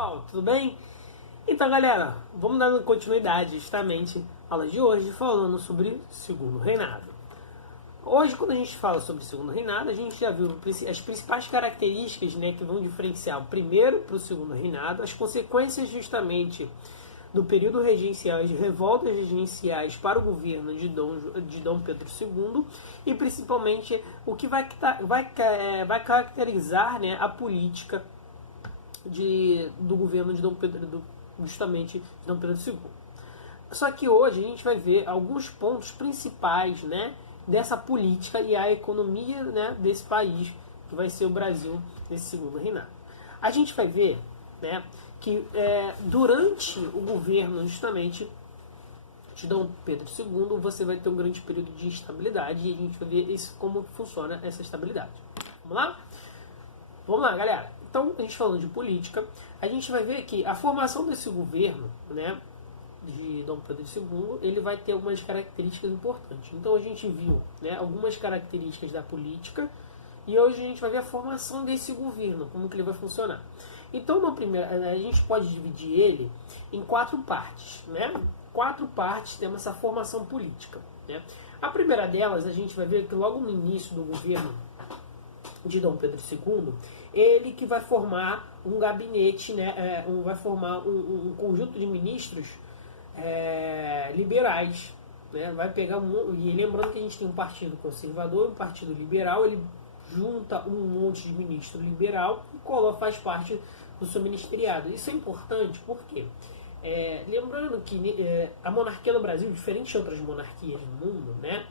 pessoal, tudo bem? Então galera, vamos dar continuidade justamente à aula de hoje falando sobre Segundo Reinado. Hoje, quando a gente fala sobre Segundo Reinado, a gente já viu as principais características, né, que vão diferenciar o primeiro para o Segundo Reinado, as consequências justamente do período regencial e de revoltas regenciais para o governo de Dom Pedro II e principalmente o que vai caracterizar, né, a política do governo de Dom Pedro, justamente de Dom Pedro II. Só que hoje a gente vai ver alguns pontos principais, né, dessa política e a economia, né, desse país que vai ser o Brasil nesse segundo reinado. A gente vai ver, né, que durante o governo justamente de Dom Pedro II você vai ter um grande período de instabilidade e a gente vai ver como funciona essa estabilidade. Vamos lá? Vamos lá, galera. Então, a gente falando de política, a gente vai ver que a formação desse governo, né, de Dom Pedro II, ele vai ter algumas características importantes. Então, a gente viu, né, algumas características da política e hoje a gente vai ver a formação desse governo, como que ele vai funcionar. Então, a gente pode dividir ele em 4 partes, né? 4 partes temos essa formação política, né? A primeira delas, a gente vai ver que logo no início do governo de Dom Pedro II, ele que vai formar um gabinete, né, vai formar um conjunto de ministros liberais, né, vai pegar e lembrando que a gente tem um partido conservador e um partido liberal, ele junta um monte de ministro liberal e faz parte do seu ministeriado. Isso é importante porque lembrando que a monarquia no Brasil, diferente de outras monarquias no mundo, né,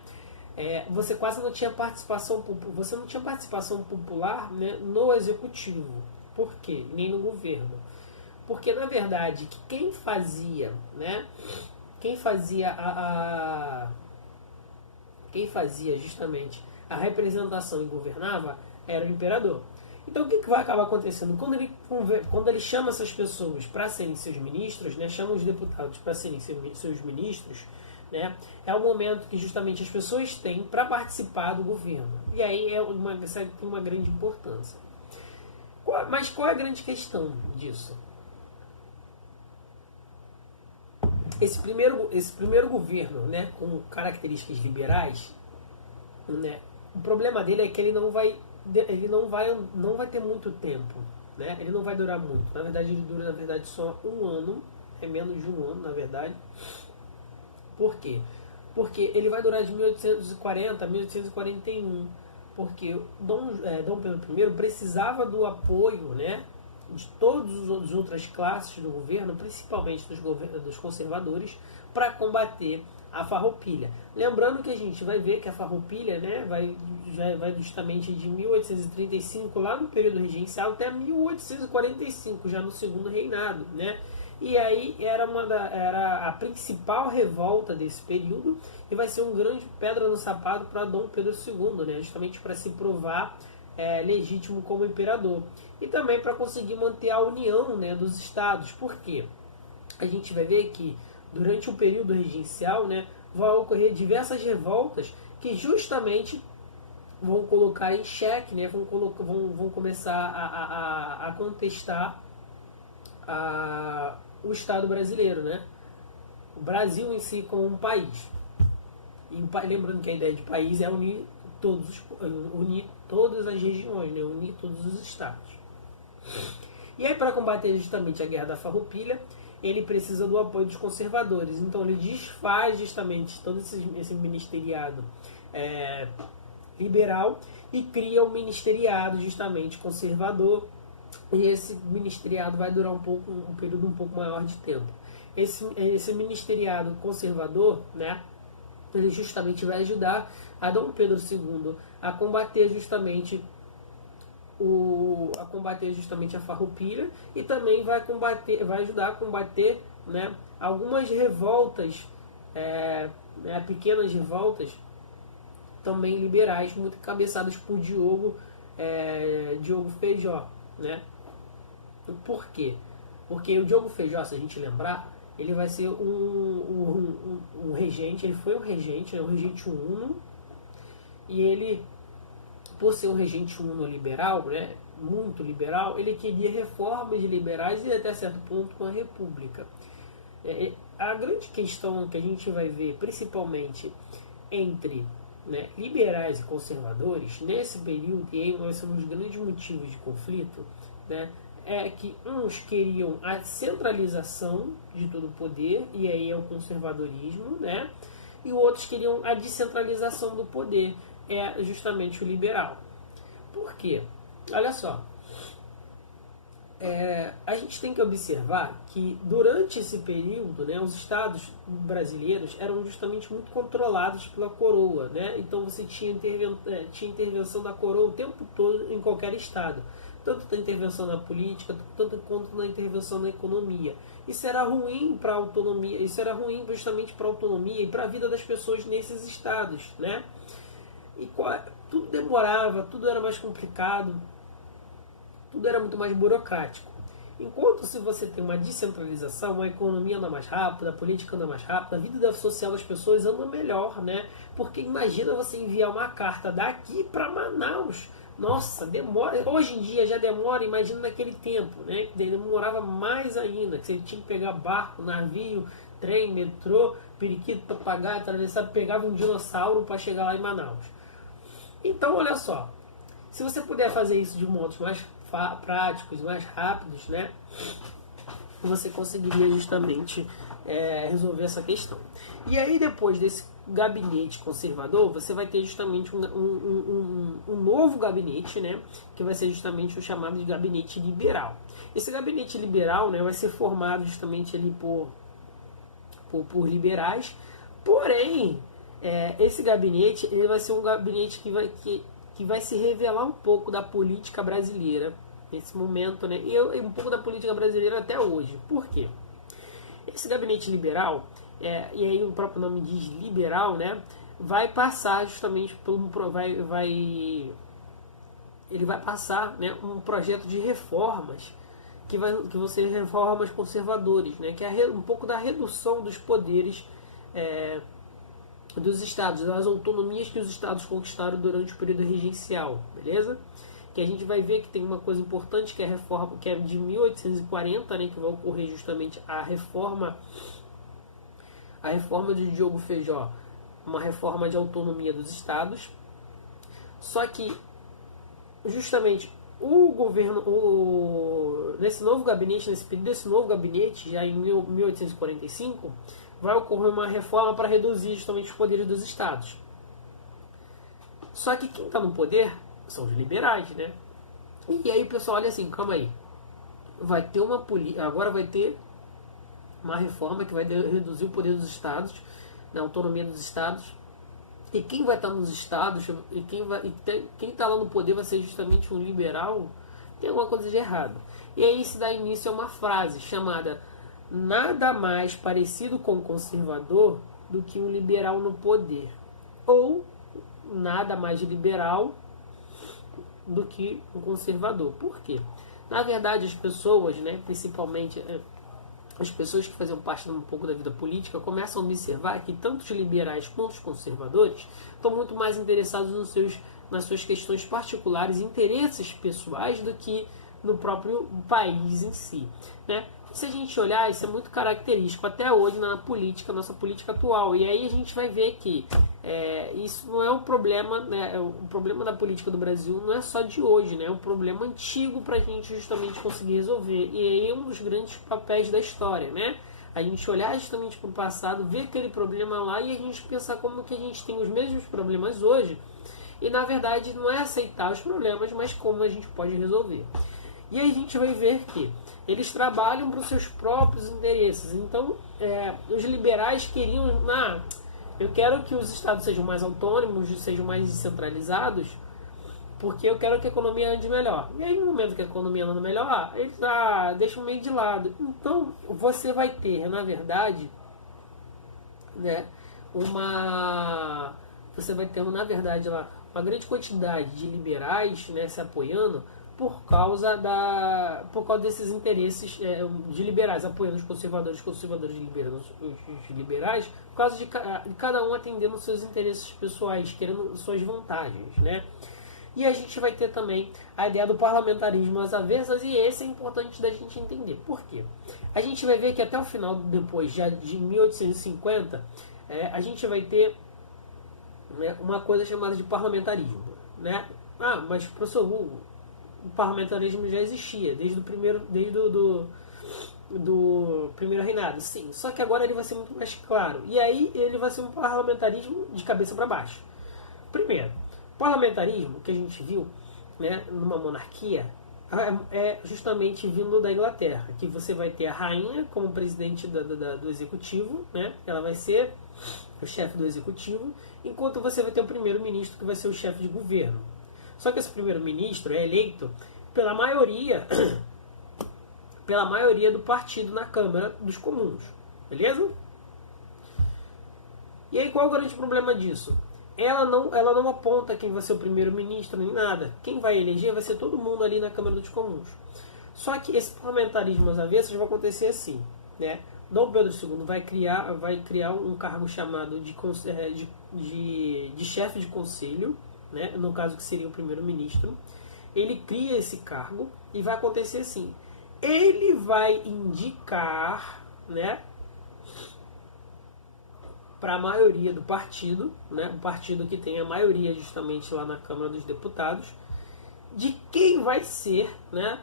você quase não tinha participação, você não tinha participação popular, né, no executivo. Por quê? Nem no governo. Porque na verdade quem fazia, né, quem fazia justamente a representação e governava era o imperador. Então o que vai acabar acontecendo? Quando ele chama essas pessoas para serem seus ministros, né, chama os deputados para serem seus ministros, né, é o momento que justamente as pessoas têm para participar do governo. E aí tem uma grande importância. Mas qual é a grande questão disso? Esse primeiro governo, né, com características liberais, né, o problema dele é que ele não vai ter muito tempo, né? Ele não vai durar muito. Na verdade, ele dura só um ano, é menos de um ano, na verdade. Por quê? Porque ele vai durar de 1840 a 1841, porque Dom Pedro I precisava do apoio, né, de todas as outras classes do governo, principalmente dos conservadores, para combater a farroupilha. Lembrando que a gente vai ver que a farroupilha, né, vai justamente de 1835, lá no período regencial, até 1845, já no segundo reinado, né? E aí era a principal revolta desse período e vai ser um grande pedra no sapato para Dom Pedro II, né? Justamente para se provar legítimo como imperador. E também para conseguir manter a união, né, dos estados. Por quê? A gente vai ver que durante o período regencial, né, vão ocorrer diversas revoltas que justamente vão colocar em xeque, né, vão começar a contestar o Estado brasileiro, né? O Brasil em si como um país. E lembrando que a ideia de país é unir todas as regiões, né? Unir todos os estados. E aí, para combater justamente a Guerra da Farroupilha, ele precisa do apoio dos conservadores. Então ele desfaz justamente todo esse ministeriado liberal e cria o ministeriado justamente conservador. E esse ministeriado vai durar um período um pouco maior de tempo. Esse ministeriado conservador, né, ele justamente vai ajudar a Dom Pedro II a combater justamente a farroupilha e também vai ajudar a combater, né, algumas revoltas, pequenas revoltas também liberais, muito cabeçadas por Diogo Feijó, né? Por quê? Porque o Diogo Feijó, se a gente lembrar, ele vai ser um regente, ele foi um regente, um regente uno, e ele, por ser um regente uno liberal, né, muito liberal, ele queria reformas liberais e até certo ponto uma república. A grande questão que a gente vai ver, principalmente entre, né, liberais e conservadores, nesse período, e aí vai ser um dos grandes motivos de conflito, né, é que uns queriam a centralização de todo o poder, e aí é o conservadorismo, né, e outros queriam a descentralização do poder, é justamente o liberal. Por quê? Olha só, a gente tem que observar que durante esse período, né, os estados brasileiros eram justamente muito controlados pela coroa, né? Então você tinha intervenção da coroa o tempo todo em qualquer estado, tanto na intervenção na política, tanto quanto na intervenção na economia. Isso era ruim para a autonomia, isso era ruim justamente para a autonomia e para a vida das pessoas nesses estados, né? E tudo demorava, tudo era mais complicado, tudo era muito mais burocrático. Enquanto se você tem uma descentralização, a economia anda mais rápida, a política anda mais rápida, a vida social das pessoas anda melhor, né? Porque imagina você enviar uma carta daqui para Manaus. Nossa, demora. Hoje em dia já demora, imagina naquele tempo, né? Que demorava mais ainda, que você tinha que pegar barco, navio, trem, metrô, periquito para pagar, atravessar, pegava um dinossauro para chegar lá em Manaus. Então, olha só, se você puder fazer isso de modos mais práticos, mais rápidos, né, você conseguiria justamente resolver essa questão. E aí depois desse gabinete conservador, você vai ter justamente um novo gabinete, né, que vai ser justamente o chamado de gabinete liberal. Esse gabinete liberal, né, vai ser formado justamente ali por liberais, porém esse gabinete ele vai ser um gabinete que vai se revelar um pouco da política brasileira nesse momento, né? E um pouco da política brasileira até hoje. Por quê? Esse gabinete liberal, e aí o próprio nome diz liberal, né? Vai passar justamente ele vai passar, né, um projeto de reformas que vão ser reformas conservadores, né? Que é um pouco da redução dos poderes dos estados, das autonomias que os estados conquistaram durante o período regencial, beleza? Que a gente vai ver que tem uma coisa importante que é a reforma, que é de 1840, né, que vai ocorrer justamente a reforma de Diogo Feijó, uma reforma de autonomia dos estados. Só que justamente o governo, nesse novo gabinete, nesse período desse novo gabinete, já em 1845, vai ocorrer uma reforma para reduzir justamente os poderes dos estados. Só que quem está no poder são os liberais, né? E aí o pessoal olha assim, calma aí, agora vai ter uma reforma que vai reduzir o poder dos estados, a autonomia dos estados, e quem vai estar nos estados, e quem está lá no poder vai ser justamente um liberal, tem alguma coisa de errado. E aí se dá início a uma frase chamada nada mais parecido com um conservador do que um liberal no poder, ou nada mais liberal do que um conservador. Por quê? Na verdade, as pessoas, né, principalmente as pessoas que faziam parte um pouco da vida política, começam a observar que tanto os liberais quanto os conservadores estão muito mais interessados nas suas questões particulares, interesses pessoais, do que no próprio país em si, né? Se a gente olhar, isso é muito característico até hoje na política, nossa política atual. E aí a gente vai ver que isso não é um problema, né? O problema da política do Brasil não é só de hoje, né? É um problema antigo para a gente justamente conseguir resolver. E aí é um dos grandes papéis da história, né? A gente olhar justamente para o passado, ver aquele problema lá e a gente pensar como que a gente tem os mesmos problemas hoje. E na verdade não é aceitar os problemas, mas como a gente pode resolver. E aí a gente vai ver que eles trabalham para os seus próprios interesses. Então, os liberais queriam... eu quero que os estados sejam mais autônomos, sejam mais descentralizados, porque eu quero que a economia ande melhor. E aí, no momento que a economia anda melhor, eles deixam meio de lado. Então, você vai ter, na verdade, né, você vai ter, na verdade, lá, uma grande quantidade de liberais, né, se apoiando por causa desses interesses de liberais, apoiando os conservadores os liberais, por causa de cada um atendendo seus interesses pessoais, querendo suas vantagens, né? E a gente vai ter também a ideia do parlamentarismo às avessas, e esse é importante da gente entender. Por quê? A gente vai ver que até o final, depois já de 1850, a gente vai ter, né, uma coisa chamada de parlamentarismo. Né? Ah, mas professor Hugo, o parlamentarismo já existia desde do primeiro reinado. Sim, só que agora ele vai ser muito mais claro. E aí ele vai ser um parlamentarismo de cabeça para baixo. Primeiro, parlamentarismo que a gente viu, né, numa monarquia é justamente vindo da Inglaterra, que você vai ter a rainha como presidente do executivo, né? Ela vai ser o chefe do executivo, enquanto você vai ter o primeiro-ministro, que vai ser o chefe de governo. Só que esse primeiro-ministro é eleito pela maioria do partido na Câmara dos Comuns, beleza? E aí qual é o grande problema disso? Ela não aponta quem vai ser o primeiro-ministro nem nada. Quem vai eleger vai ser todo mundo ali na Câmara dos Comuns. Só que esse parlamentarismo às avessas vai acontecer assim, né? Dom Pedro II vai criar um cargo chamado de chefe de conselho, né? No caso que seria o primeiro-ministro. Ele cria esse cargo e vai acontecer assim. Ele vai indicar, né, para a maioria do partido, né, o partido que tem a maioria justamente lá na Câmara dos Deputados, de quem vai ser, né,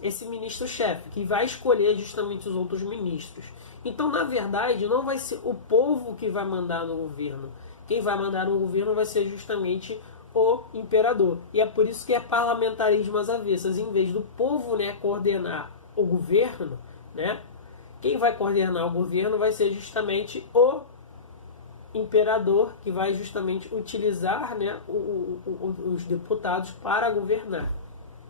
esse ministro-chefe, que vai escolher justamente os outros ministros. Então, na verdade, não vai ser o povo que vai mandar no governo. Quem vai mandar no governo vai ser justamente o imperador. E é por isso que é parlamentarismo às avessas. Em vez do povo, né, coordenar o governo, né, quem vai coordenar o governo vai ser justamente o imperador, que vai justamente utilizar, né, os deputados para governar.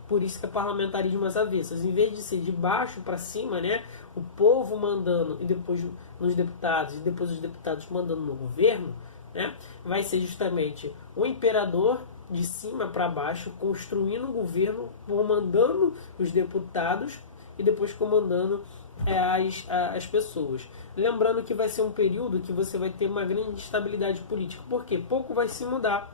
Por isso que é parlamentarismo às avessas. Em vez de ser de baixo para cima, né, o povo mandando e depois nos deputados, e depois os deputados mandando no governo, né, vai ser justamente o imperador de cima para baixo construindo o governo, comandando os deputados e depois comandando as pessoas. Lembrando que vai ser um período que você vai ter uma grande instabilidade política. Por quê? Pouco vai se mudar.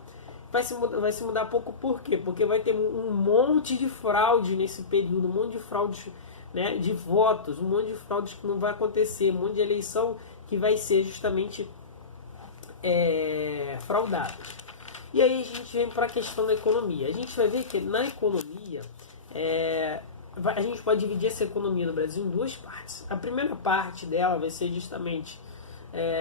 Vai se mudar pouco por quê? Porque vai ter um monte de fraude nesse período, um monte de fraude, né, de votos, um monte de fraude que não vai acontecer, um monte de eleição que vai ser justamente fraudada. E aí a gente vem para a questão da economia. A gente vai ver que na economia a gente pode dividir essa economia no Brasil em duas partes. A primeira parte dela vai ser justamente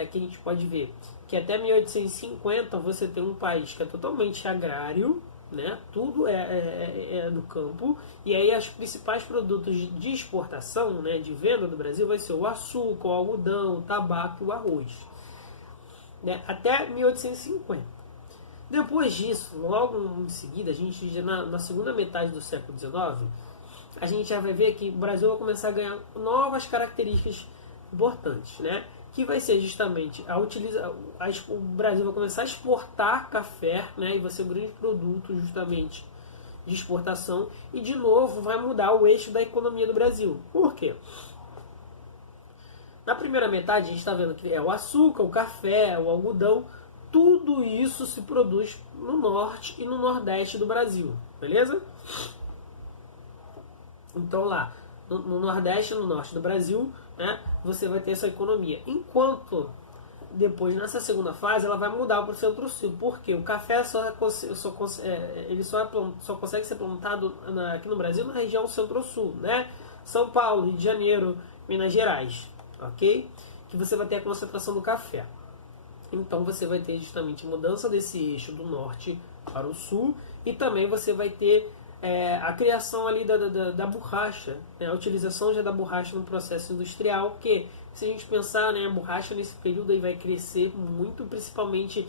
que a gente pode ver que até 1850 você tem um país que é totalmente agrário, né? Tudo é do campo, e aí os principais produtos de exportação, né, de venda do Brasil vai ser o açúcar, o algodão, o tabaco e o arroz, né? Até 1850. Depois disso, logo em seguida, a gente já na segunda metade do século XIX, a gente já vai ver que o Brasil vai começar a ganhar novas características importantes, né? Que vai ser justamente o Brasil vai começar a exportar café, né? E vai ser um grande produto justamente de exportação, e de novo vai mudar o eixo da economia do Brasil. Por quê? Na primeira metade a gente está vendo que é o açúcar, o café, o algodão, tudo isso se produz no norte e no nordeste do Brasil, beleza? Então lá, no nordeste e no norte do Brasil, né, você vai ter essa economia. Enquanto depois, nessa segunda fase, ela vai mudar para o centro-sul. Porque o café só consegue ser plantado aqui no Brasil na região centro-sul, né? São Paulo, Rio de Janeiro, Minas Gerais, ok? Que você vai ter a concentração do café. Então você vai ter justamente mudança desse eixo do norte para o sul, e também você vai ter a criação ali da borracha, né? A utilização já da borracha no processo industrial, porque se a gente pensar, né, a borracha nesse período aí vai crescer muito, principalmente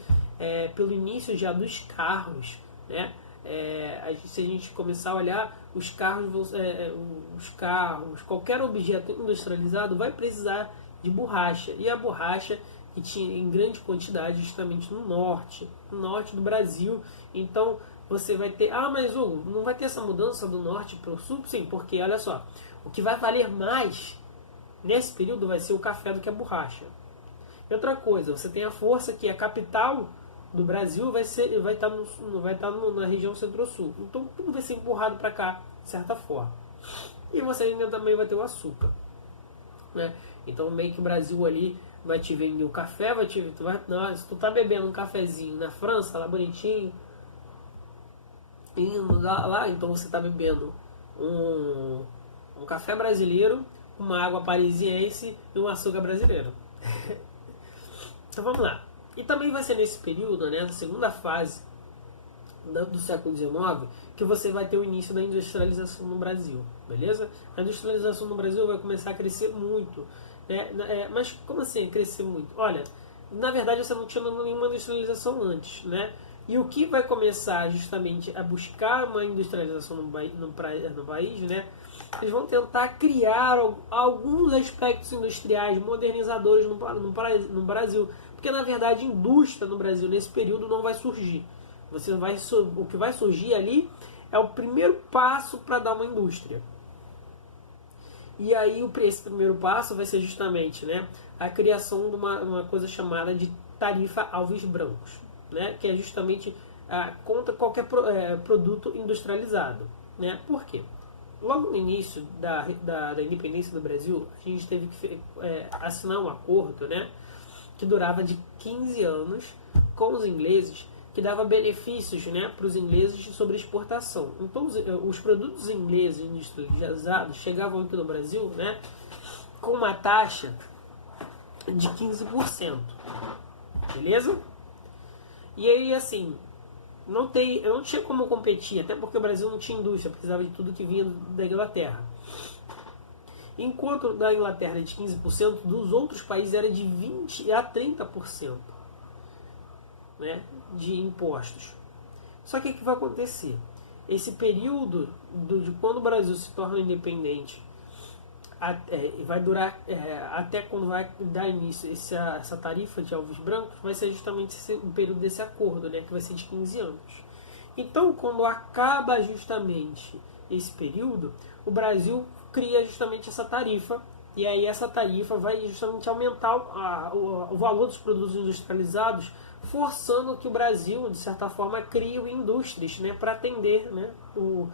pelo início já dos carros, né? Se a gente começar a olhar, os carros, qualquer objeto industrializado vai precisar de borracha, e a borracha que tinha em grande quantidade justamente no norte do Brasil. Então você vai ter, mas Hugo, não vai ter essa mudança do norte para o sul? Sim, porque olha só, o que vai valer mais nesse período vai ser o café do que a borracha. E outra coisa, você tem a força que é a capital do Brasil vai estar na região centro-sul. Então tudo vai ser empurrado para cá, de certa forma. E você ainda também vai ter o açúcar, né? Então meio que o Brasil ali vai te vender o café, se tu tá bebendo um cafezinho na França, lá bonitinho, indo lá, então você tá bebendo um café brasileiro, uma água parisiense e um açúcar brasileiro. Então vamos lá. E também vai ser nesse período, né, na segunda fase do século XIX, que você vai ter o início da industrialização no Brasil, beleza? A industrialização no Brasil vai começar a crescer muito, né? Mas como assim crescer muito? Olha, na verdade você não tinha nenhuma industrialização antes, né? E o que vai começar justamente a buscar uma industrialização no país, né? Eles vão tentar criar alguns aspectos industriais modernizadores no Brasil, porque na verdade indústria no Brasil nesse período não vai surgir. O que vai surgir ali é o primeiro passo para dar uma indústria. E aí esse primeiro passo vai ser justamente, né, a criação de uma coisa chamada de tarifa alvos brancos, né, que é justamente contra qualquer produto industrializado, né? Por quê? Logo no início da independência do Brasil, a gente teve que assinar um acordo, né, que durava de 15 anos com os ingleses, que dava benefícios, né, para os ingleses sobre exportação. Então os produtos ingleses industrializados chegavam aqui no Brasil, né, com uma taxa de 15%. Beleza? E aí, assim, não tinha como competir, até porque o Brasil não tinha indústria, precisava de tudo que vinha da Inglaterra. Enquanto da Inglaterra era de 15%, dos outros países era de 20% a 30%, né, de impostos. Só que o que vai acontecer? Esse período de quando o Brasil se torna independente vai durar até quando vai dar início essa tarifa de alvos brancos, vai ser justamente o período desse acordo, né, que vai ser de 15 anos. Então, quando acaba justamente esse período, o Brasil cria justamente essa tarifa, e aí essa tarifa vai justamente aumentar o valor dos produtos industrializados, forçando que o Brasil, de certa forma, crie indústrias, né, para atender, né, o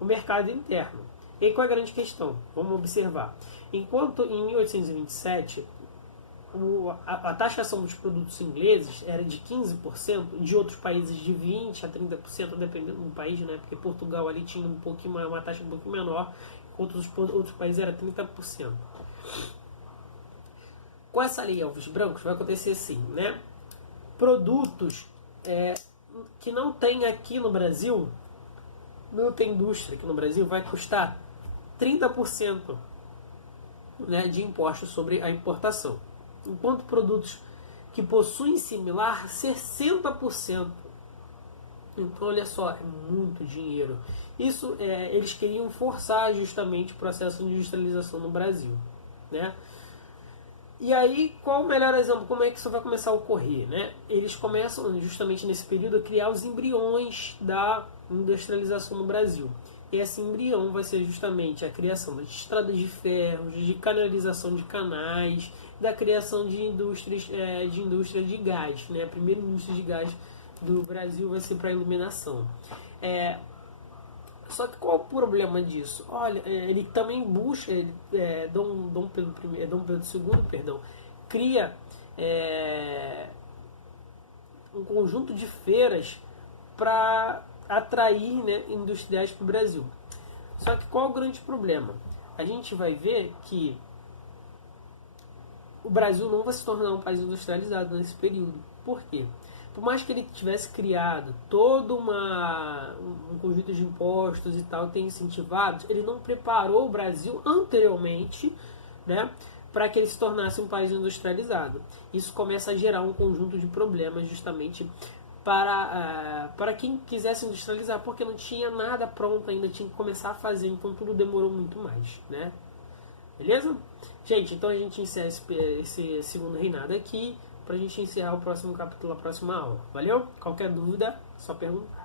mercado interno. E aí, qual é a grande questão? Vamos observar. Enquanto em 1827 a taxação dos produtos ingleses era de 15%, de outros países de 20% a 30%, dependendo do país, né? Porque Portugal ali tinha uma taxa um pouquinho menor, enquanto os outros países era 30%. Com essa lei alvos brancos vai acontecer assim, né? Produtos que não tem aqui no Brasil, não tem indústria aqui no Brasil, vai custar 30%, né, de impostos sobre a importação. Enquanto produtos que possuem similar, 60%. Então, olha só, é muito dinheiro. Isso, eles queriam forçar justamente o processo de industrialização no Brasil, né? E aí, qual o melhor exemplo? Como é que isso vai começar a ocorrer, né? Eles começam justamente nesse período a criar os embriões da industrialização no Brasil. E esse embrião vai ser justamente a criação das estradas de ferro, de canalização de canais, da criação de indústria de gás, né? A primeira indústria de gás do Brasil vai ser para a iluminação. Só que qual o problema disso? Olha, ele também busca, Dom Pedro II, perdão, cria um conjunto de feiras para atrair, né, industriais para o Brasil. Só que qual é o grande problema? A gente vai ver que o Brasil não vai se tornar um país industrializado nesse período. Por quê? Por mais que ele tivesse criado todo um conjunto de impostos e tal, tenha incentivado, ele não preparou o Brasil anteriormente, né, para que ele se tornasse um país industrializado. Isso começa a gerar um conjunto de problemas justamente para quem quisesse industrializar, porque não tinha nada pronto ainda, tinha que começar a fazer, então tudo demorou muito mais, né? Beleza? Gente, então a gente encerra esse segundo reinado aqui, para a gente encerrar o próximo capítulo, a próxima aula. Valeu? Qualquer dúvida, só perguntar.